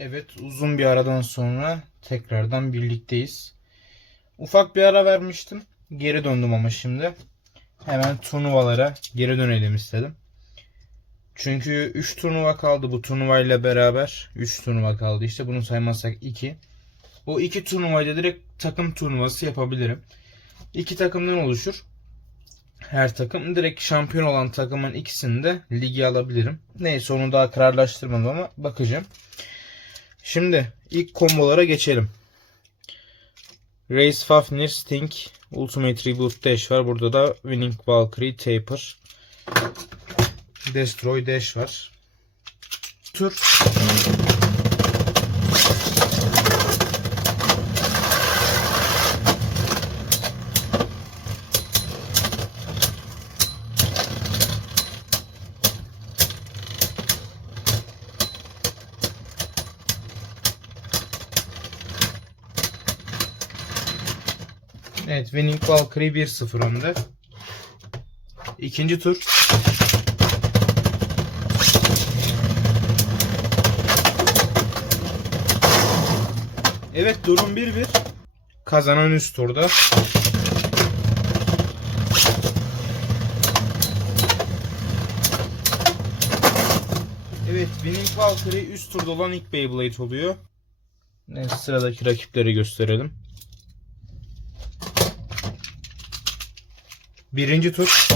Evet uzun bir aradan sonra tekrardan birlikteyiz. Ufak bir ara vermiştim. Geri döndüm ama şimdi. Hemen turnuvalara geri dönelim istedim. Çünkü 3 turnuva kaldı bu turnuvayla beraber. 3 turnuva kaldı işte bunu saymazsak 2. O 2 turnuvayla direkt takım turnuvası yapabilirim. 2 takımdan oluşur. Her takım direkt şampiyon olan takımın ikisini de ligi alabilirim. Neyse onu daha kararlaştırmadım ama bakacağım. Şimdi ilk kombolara geçelim. Race Fafnir, Sting, Ultimate Reboot Dash var. Burada da Winning Valkyrie, Taper, Destroy Dash var. Tur. Evet, Winning Valkyrie 1-0 önde. İkinci tur. Evet, durum 1-1. Kazanan üst turda. Evet, Winning Valkyrie üst turda olan ilk Beyblade oluyor. Evet, sıradaki rakipleri gösterelim. Birinci tur.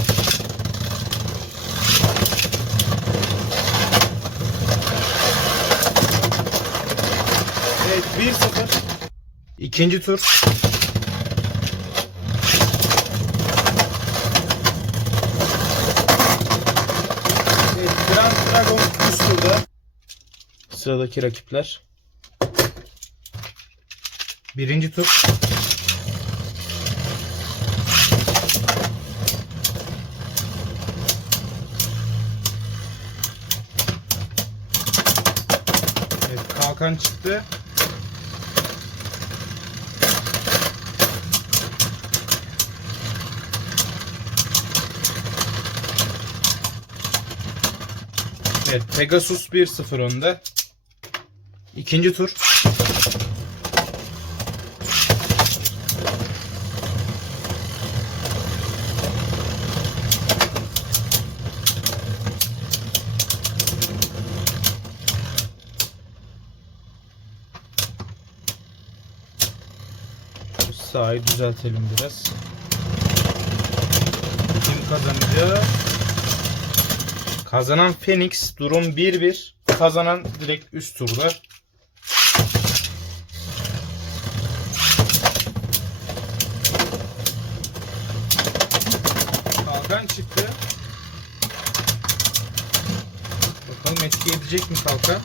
Evet 1-0. İkinci tur. Evet, Grand Dragon üst turda. Sıradaki rakipler. Birinci tur. Kalkan çıktı. Evet, Pegasus 1-0 önde. İkinci tur. Sahayı düzeltelim biraz. Kim kazanacak? Kazanan Phoenix durum 1-1. Kazanan direkt üst turda. Kalkan çıktı. Bakalım etki edecek mi kalkan?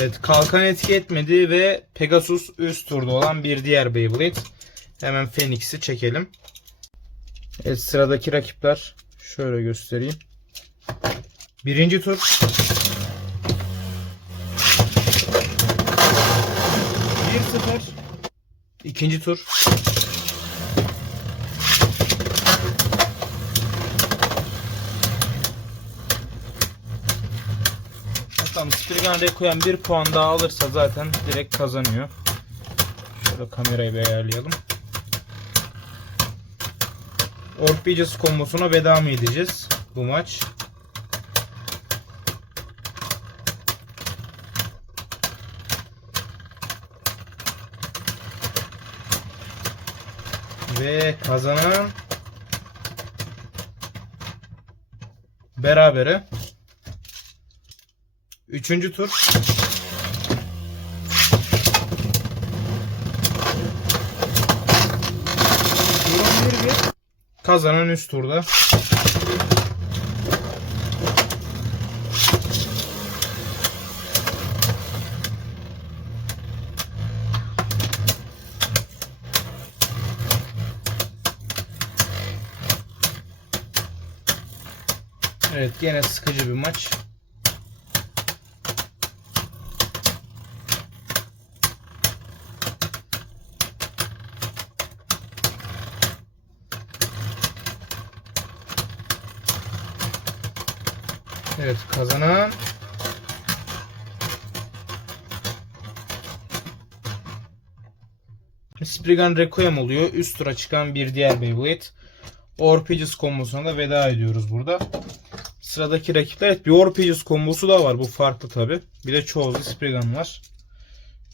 Evet kalkan etki etmedi ve Pegasus üst turda olan bir diğer Beyblade. Hemen Phoenix'i çekelim. Evet sıradaki rakipler şöyle göstereyim. Birinci tur. İkinci tur. Tamam Spriggan Requiem bir puan daha alırsa zaten direkt kazanıyor. Şöyle kamerayı bir ayarlayalım. Beaches kombosuna veda mı edeceğiz bu maç? Ve kazanan berabere. Üçüncü tur. Durum 1-1. Kazanan üst turda. Evet gene sıkıcı bir maç. Evet kazanan Spriggan Requiem oluyor. Üst tura çıkan bir diğer Beyblade. Orpages kombosuna da veda ediyoruz burada. Sıradaki rakipler evet, bir Orpages kombosu da var. Bu farklı tabi. Bir de Chosen Spriggan var.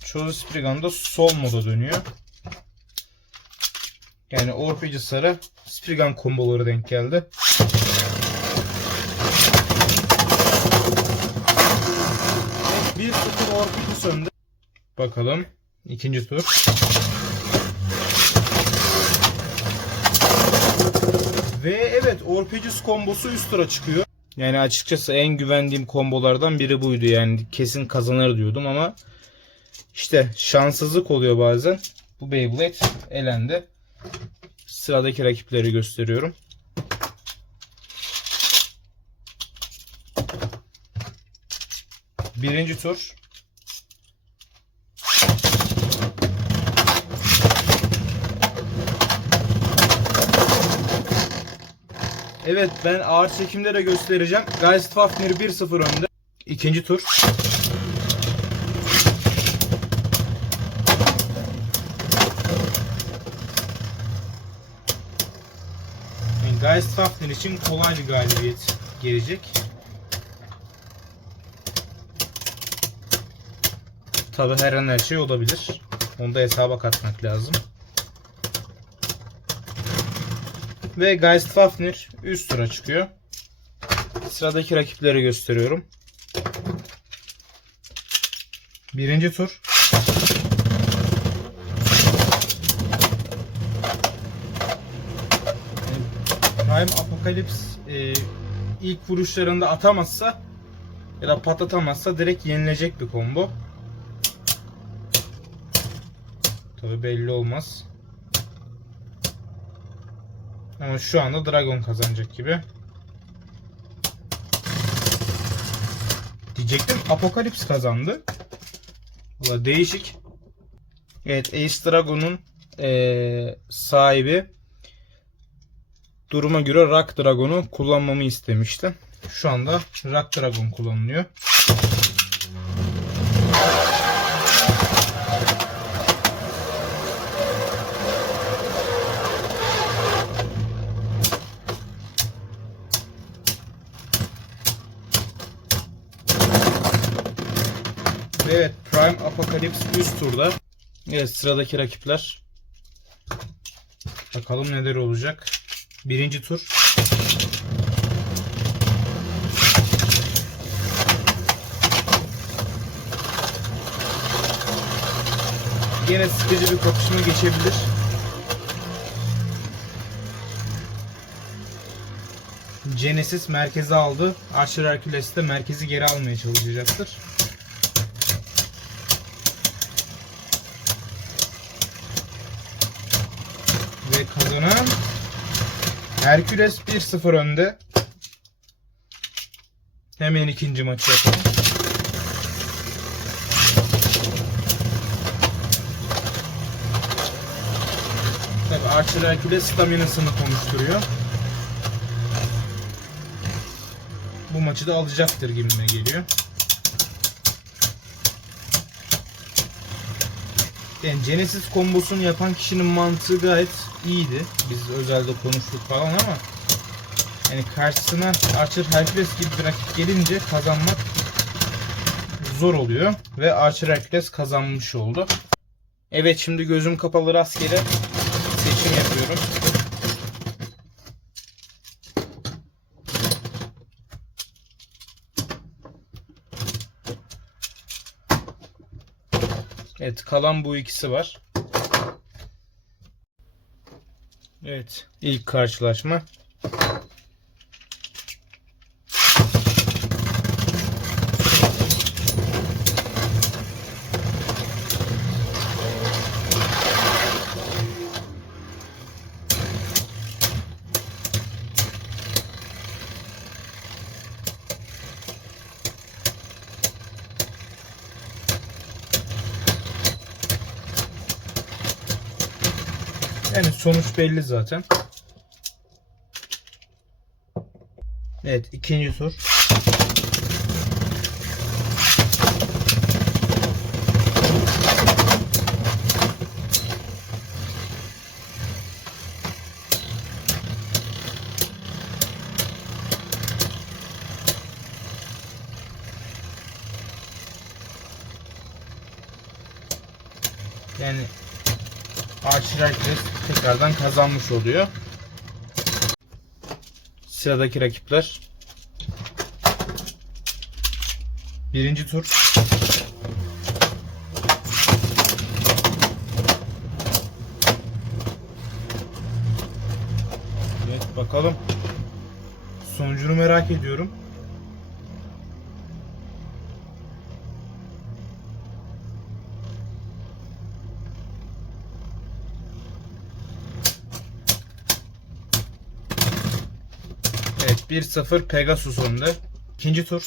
Chosen Spriggan da sol moda dönüyor. Yani Orpages'lara Spriggan komboları denk geldi. Bir sıfır Önde. Bakalım. ikinci tur. Ve evet Orpages kombosu üst tura çıkıyor. Yani açıkçası en güvendiğim kombolardan biri buydu. Yani kesin kazanır diyordum ama işte şanssızlık oluyor bazen. Bu Beyblade elendi. Sıradaki rakipleri gösteriyorum. Birinci tur. Evet ben ağır çekimde de göstereceğim. Geist Fafnir 1-0 önde. İkinci tur. Yani Geist Fafnir için kolay bir galibiyet gelecek. Tabi her an her şey olabilir. Onu da hesaba katmak lazım. Ve Geist Fafnir üst tura çıkıyor. Sıradaki rakipleri gösteriyorum. Birinci tur. Prime Apocalypse e, ilk vuruşlarında atamazsa ya da patlatamazsa direkt yenilecek bir combo. Tabi belli olmaz. Ama şu anda Dragon kazanacak gibi. Diyecektim Apokalips kazandı. Valla değişik. Evet Ace Dragon'un eee, sahibi duruma göre Rock Dragon'u kullanmamı istemişti. Şu anda Rock Dragon kullanılıyor. Evet Apocalypse üst turda. Evet sıradaki rakipler. Bakalım neler olacak. Birinci tur. Yine sıkıcı bir kapışma geçebilir. Genesis merkezi aldı. Archer Hercules de merkezi geri almaya çalışacaktır. Ve kazanan Hercules 1-0 önde. Hemen ikinci maçı yapalım. Tabii Archer Hercules staminasını konuşturuyor. Bu maçı da alacaktır gibime geliyor. Yani Genesis kombosunu yapan kişinin mantığı gayet iyiydi. Biz özelde konuştuk falan ama yani karşısına Archer Hercules gibi bir rakip gelince kazanmak zor oluyor. Ve Archer Hercules kazanmış oldu. Evet şimdi gözüm kapalı rastgele seçim yapıyorum. Evet kalan bu ikisi var. Evet ilk karşılaşma. Yani sonuç belli zaten. Evet ikinci tur. Archer Hercules tekrardan kazanmış oluyor. Sıradaki rakipler. Birinci tur. Evet bakalım. Sonucunu merak ediyorum. 1-0 Pegasus önde. İkinci tur.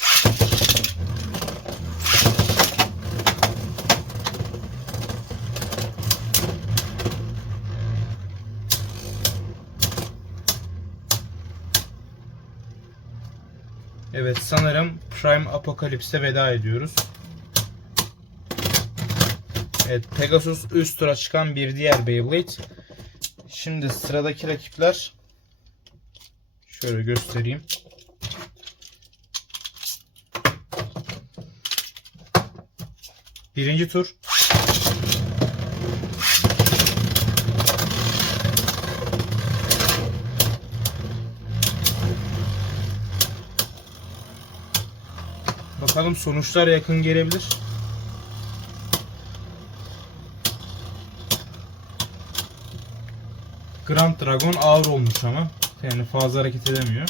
Evet sanırım Prime Apocalypse'e veda ediyoruz. Evet Pegasus üst tura çıkan bir diğer Beyblade. Şimdi sıradaki rakipler şöyle göstereyim. Birinci tur. Bakalım sonuçlar yakın gelebilir. Grand Dragon ağır olmuş ama. Yani fazla hareket edemiyor.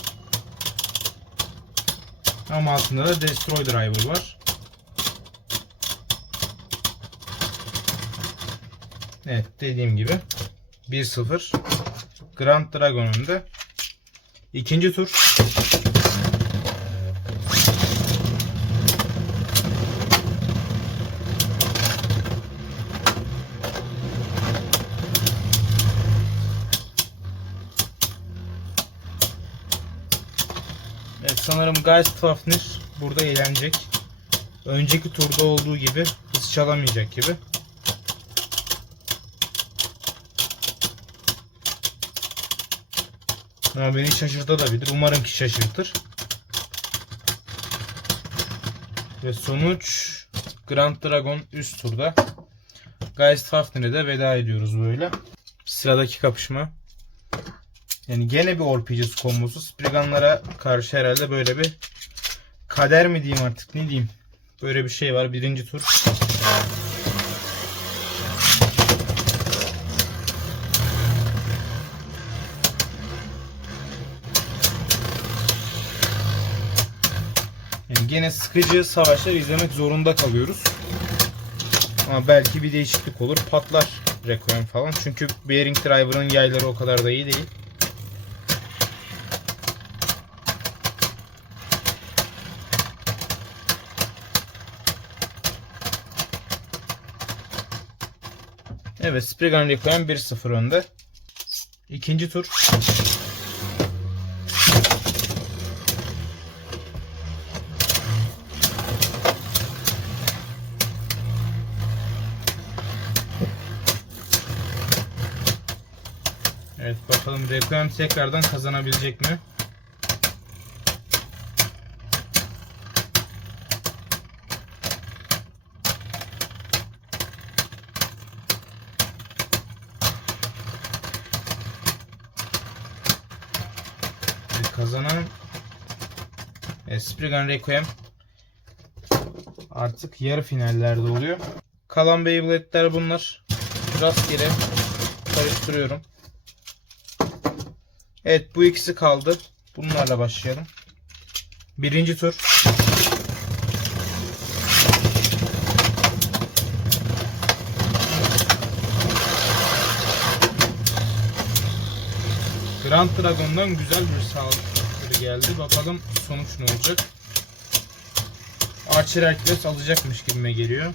Ama altında da Destroy Driver var. Evet dediğim gibi 1-0 Grand Dragon önde. İkinci tur. Sanırım Geist Fafnir burada eğlenecek. Önceki turda olduğu gibi hız çalamayacak gibi. Ama beni şaşırtabilir. Umarım ki şaşırtır. Ve sonuç Grand Dragon üst turda. Geist Fafnir'e de veda ediyoruz böyle. Sıradaki kapışma. Yani gene bir Orpheus kombosu. Sprigganlara karşı herhalde böyle bir kader mi diyeyim artık ne diyeyim. Böyle bir şey var. Birinci tur. Yani gene sıkıcı savaşlar izlemek zorunda kalıyoruz. Ama belki bir değişiklik olur. Patlar Requiem falan. Çünkü Bearing Driver'ın yayları o kadar da iyi değil. Evet Spriggan Requiem 1-0 önde. İkinci tur. Evet bakalım Requiem tekrardan kazanabilecek mi? Kazanan Spriggan Requiem artık yarı finallerde oluyor. Kalan Beyblade'ler bunlar. Rastgele karıştırıyorum. Evet bu ikisi kaldı. Bunlarla başlayalım. Birinci tur. Grand Dragon'dan güzel bir saldırı geldi. Bakalım sonuç ne olacak. Archer Hercules alacakmış gibime geliyor.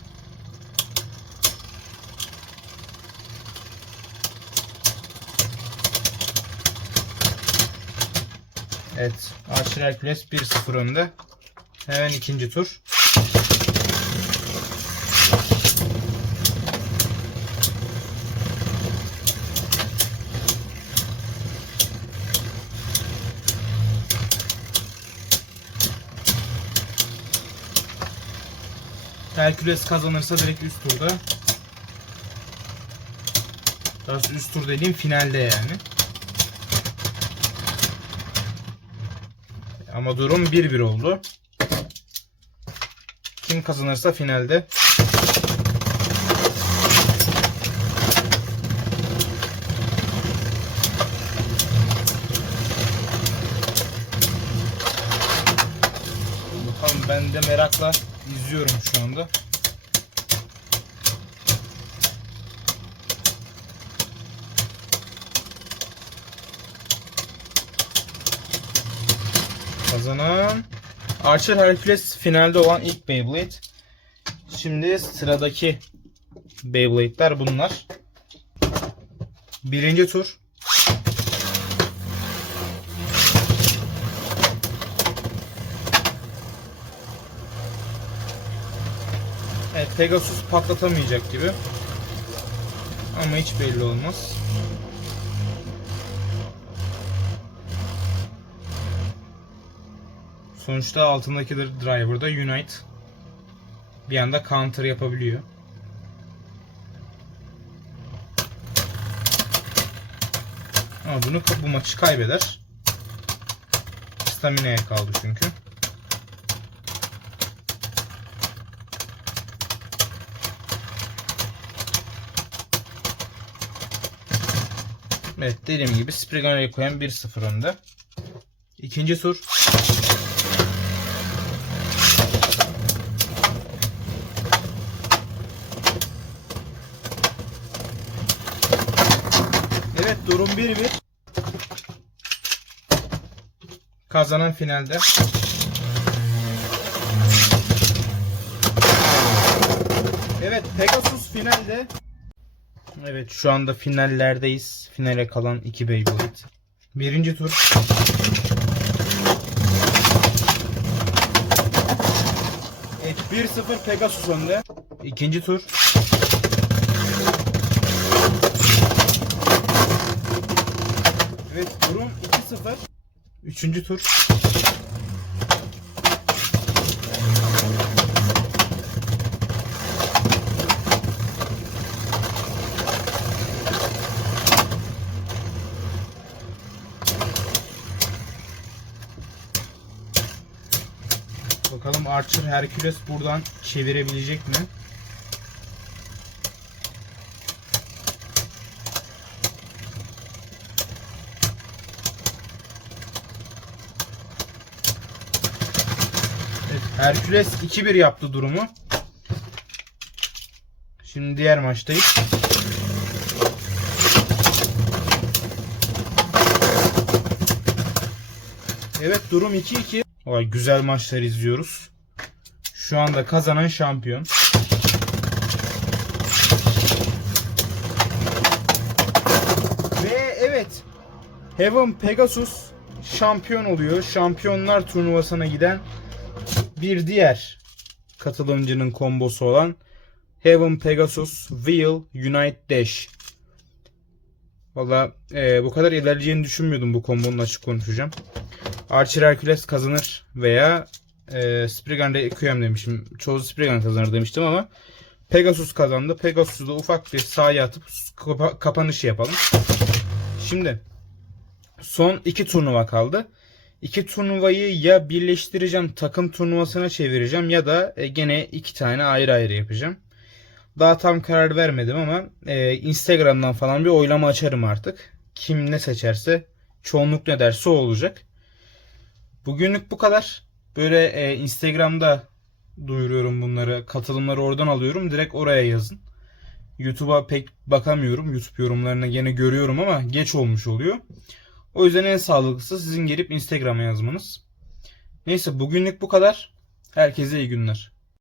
Evet. Archer Hercules 1-0 önde. Hemen ikinci tur. Hercules kazanırsa direkt üst turda. Daha üst tur dediğim finalde yani. Ama durum 1-1 oldu. Kim kazanırsa finalde Bakalım ben de merakla izliyorum şu anda. Kazanan Archer Hercules finalde olan ilk Beyblade. Şimdi sıradaki Beyblade'ler bunlar. Birinci tur. Pegasus patlatamayacak gibi. Ama hiç belli olmaz. Sonuçta altındaki driver'da Unite bir anda counter yapabiliyor. Ama bunu bu maçı kaybeder. Stamina'ya kaldı çünkü. Evet dediğim gibi Spriggana'yı koyan 1-0 önde. İkinci tur. Evet durum 1-1. Kazanan finalde. Evet Pegasus finalde. Evet şu anda finallerdeyiz. Finale kalan iki Beyblade. Birinci tur. Evet 1-0 Pegasus önde. İkinci tur. Evet durum 2-0. Üçüncü tur. Bakalım Archer Hercules buradan çevirebilecek mi? Evet, Hercules 2-1 yaptı durumu. Şimdi diğer maçtayız. Evet durum 2-2. Vay güzel maçlar izliyoruz. Şu anda kazanan şampiyon. Ve evet Heaven Pegasus şampiyon oluyor. Şampiyonlar turnuvasına giden bir diğer katılımcının kombosu olan Heaven Pegasus Wheel Unite Dash. Valla e, bu kadar ilerleyeceğini düşünmüyordum bu kombonun açık konuşacağım. Archer Hercules kazanır veya e, Spriggan Requiem demişim. Çoğu Spriggan kazanır demiştim ama Pegasus kazandı. Pegasus'u da ufak bir sahaya atıp kapa- kapanışı yapalım. Şimdi son iki turnuva kaldı. İki turnuvayı ya birleştireceğim takım turnuvasına çevireceğim ya da e, gene iki tane ayrı ayrı yapacağım. Daha tam karar vermedim ama e, Instagram'dan falan bir oylama açarım artık. Kim ne seçerse çoğunluk ne derse o olacak. Bugünlük bu kadar. Böyle e, Instagram'da duyuruyorum bunları. Katılımları oradan alıyorum. Direkt oraya yazın. YouTube'a pek bakamıyorum. YouTube yorumlarına gene görüyorum ama geç olmuş oluyor. O yüzden en sağlıklısı sizin gelip Instagram'a yazmanız. Neyse bugünlük bu kadar. Herkese iyi günler.